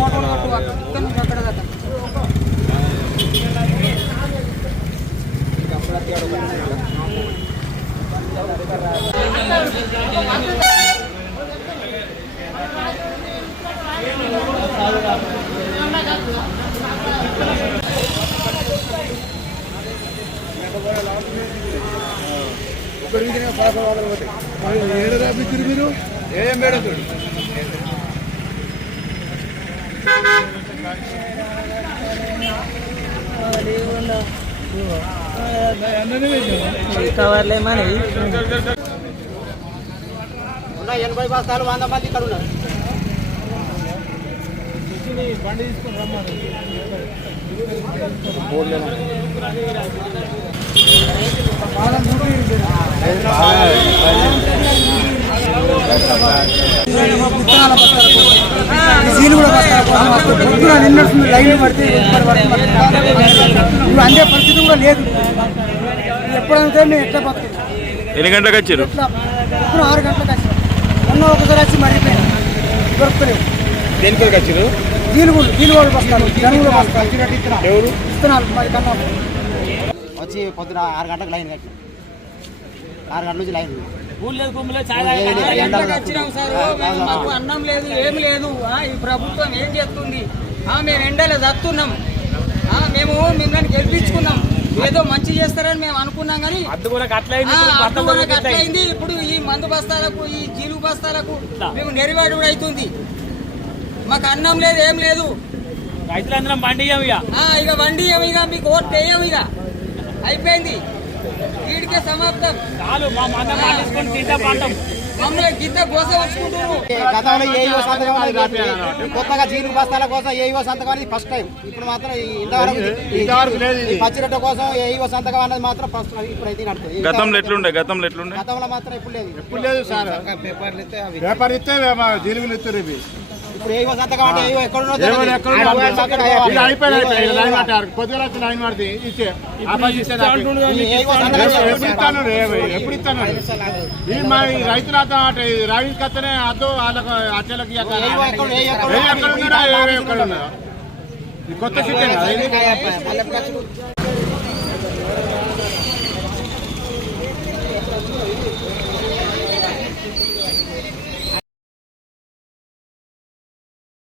ఫోటోలు కొట్టు అక్కడ దాకా మీరు ఏం మేడం కవర్లేమని 80 బస్తాలు 100 మంది ఇక్కడ ఉన్నారు. బండి తీసుకుని రమ్మని నిన్నట్టు లైన్ పడితే ఇప్పుడు అందే పరిస్థితి కూడా లేదు. ఎప్పుడంటే మేము ఎట్లా బతుకుతాం? ఎన్ని గంటలకు వచ్చారు? ఇప్పుడు 6 గంటలకు వచ్చారు. మొన్న ఒకసారి వచ్చి మరిపోయాను, దొరుకుతలేదు. దేనికి వచ్చారు? జీలుగోళ్ళు బస్తాలు, జనువులు బస్తాలు ఎవరు ఇస్తున్నారు. మరి కన్నా వచ్చి పొద్దున 6 గంటలకు లైన్ కట్టి 6 గంటల నుంచి లైన్ వచ్చినాం సార్. మాకు అన్నం లేదు, ఏమి లేదు. ఈ ప్రభుత్వం ఏం చేస్తుంది? మేము ఎండలో చస్తున్నాం. మేము మిమ్మల్ని గెలిపించుకున్నాం, ఏదో మంచి చేస్తారని మేము అనుకున్నాం. కానీ అట్లయింది. ఇప్పుడు ఈ మందు బస్తాలకు, ఈ జీలుగు బస్తాలకు మేము నెరవేడు అవుతుంది. మాకు అన్నం లేదు, ఏం లేదు. రైతులందరం బండియం ఇక వండియం, ఇక మీకు ఓట్ వేయం. ఇక అయిపోయింది, వీడికే సమాప్తం. మమ్మల్ని గిద్ద గోస వచ్చుకుంటున్నారు. గతంలో ఏఈఓ సంతకం కొత్తగా జీలుగు బస్తాల కోసం ఏఈఓ సంతకం అనేది ఫస్ట్ టైం. ఇప్పుడు మాత్రం ఇంతవరకు పచ్చిరొట్ట కోసం ఏఈఓ సంతకం అనేది మాత్రం ఫస్ట్ ఇప్పుడైతే నడుతుంది. గతంలో ఎట్లుండే? గతంలో మాత్రం ఎప్పుడు లేదు సార్. పేపర్ ఇస్తే జీలుగులు ఇస్తారు. ఇవి ఇప్పుడు ఏఈఓ సంతకం అంటే ఏఈఓ ఎక్కడ పొద్దున లైన్ పడితే ఇచ్చే ఎప్పుడు ఇస్తాను రైతులు అర్థం రావింగ్ కత్తనే అద్దు వాళ్ళకు అట్టలకి ఎక్కడ ఉన్నారా? కొత్త సిటీ